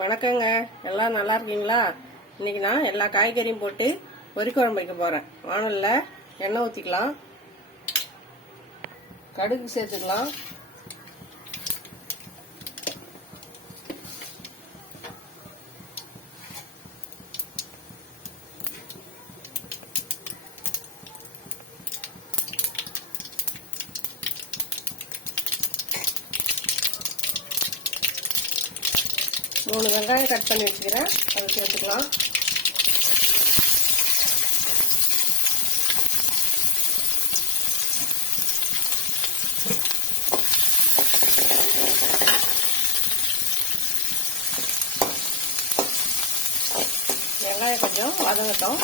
வணக்கங்க. எல்லாம் நல்லா இருக்கீங்களா? இன்னைக்கு நான் எல்லா காய்கறியும் போட்டு பொரி குழம்பு வைக்க போறேன். வானல்ல எண்ணெய் ஊற்றிக்கலாம் கடுகு சேர்த்துக்கலாம். மூணு வெங்காயம் கட் பண்ணி வச்சுக்கிறேன். அதை சேர்த்துக்கலாம் வெங்காயம் கொஞ்சம் வதங்கட்டும்.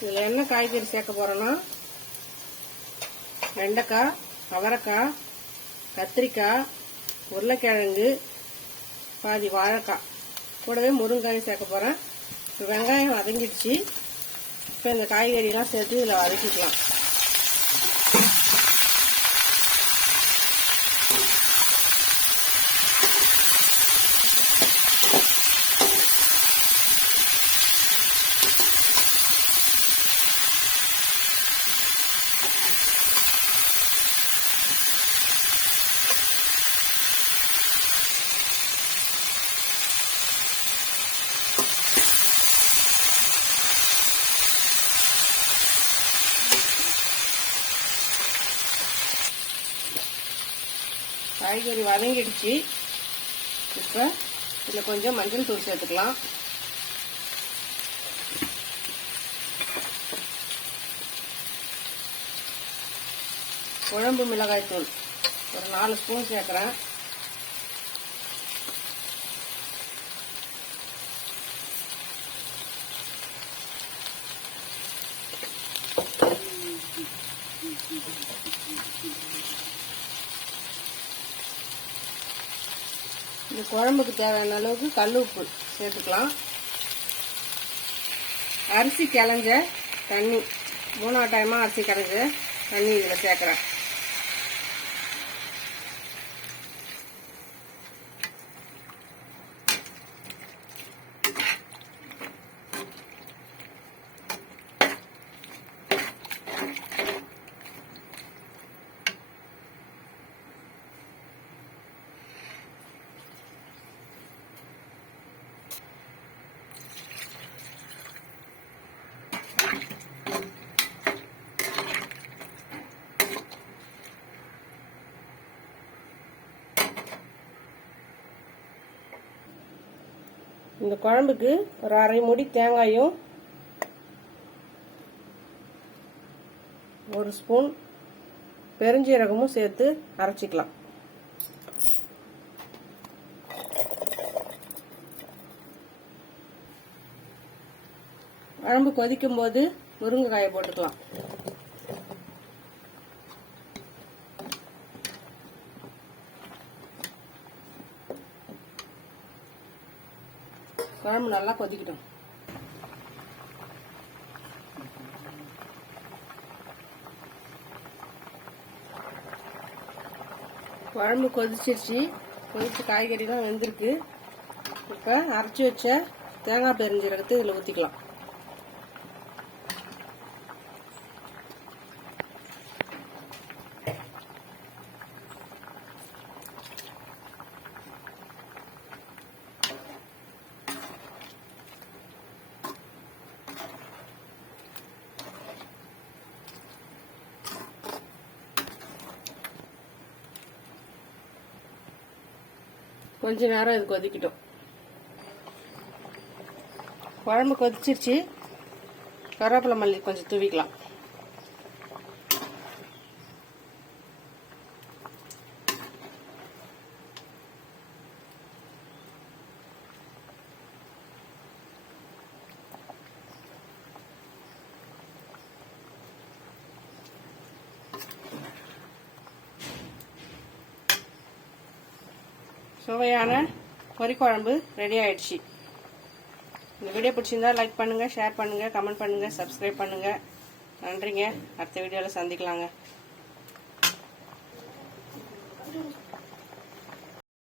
இதில் என்ன காய்கறி சேர்க்க போகிறோன்னா வெண்டைக்காய் அவரைக்காய் கத்திரிக்காய் உருளைக்கிழங்கு பாதி வாழைக்காய் கூடவே முருங்காயும் சேர்க்க போகிறேன் வெங்காயம் வதங்கிடுச்சு. இப்போ இந்த காய்கறிலாம் சேர்த்து இதில் வதக்கிக்கலாம். காய்கறி வதங்கிடுச்சு. இப்போ இதில் கொஞ்சம் மஞ்சள் தூள் சேர்த்துக்கலாம். குழம்பு மிளகாய் தூள் ஒரு நாலு ஸ்பூன் சேர்க்குறேன். இந்த குழம்புக்கு தேவையான அளவுக்கு கல் உப்பு சேர்த்துக்கலாம். அரிசி கிளஞ்ச தண்ணி மூணாவது டைமாக அரிசி கிளஞ்ச தண்ணி இதில் சேர்க்குறேன். இந்த குழம்புக்கு ஒரு அரை மூடி தேங்காயும் ஒரு ஸ்பூன் பெருஞ்சீரகமும் சேர்த்து அரைச்சிக்கலாம். குழம்பு கொதிக்கும் போது முருங்கைக்காயை போட்டுக்கலாம். குழம்பு நல்லா கொதிக்கட்டும். குழம்பு கொதிச்சிருச்சு. கொதிச்சு காய்கறிலாம் வெந்திருக்கு. இப்போ அரைச்சி வச்ச தேங்காய் பெருஞ்சீரகத்தை இதில் ஊற்றிக்கலாம் கொஞ்ச நேரம் இது கொதிக்கட்டும். குழம்பு கொதிச்சிருச்சு. கருவேப்பிலை மல்லி கொஞ்சம் தூவிக்கலாம். சுவையான பொறி குழம்பு ரெடி ஆயிடுச்சு. இந்த வீடியோ பிடிச்சிருந்தா லைக் பண்ணுங்கள் ஷேர் பண்ணுங்கள் கமெண்ட் பண்ணுங்கள் சப்ஸ்கிரைப் பண்ணுங்கள் நன்றிங்க. அடுத்த வீடியோவில் சந்திக்கலாங்க.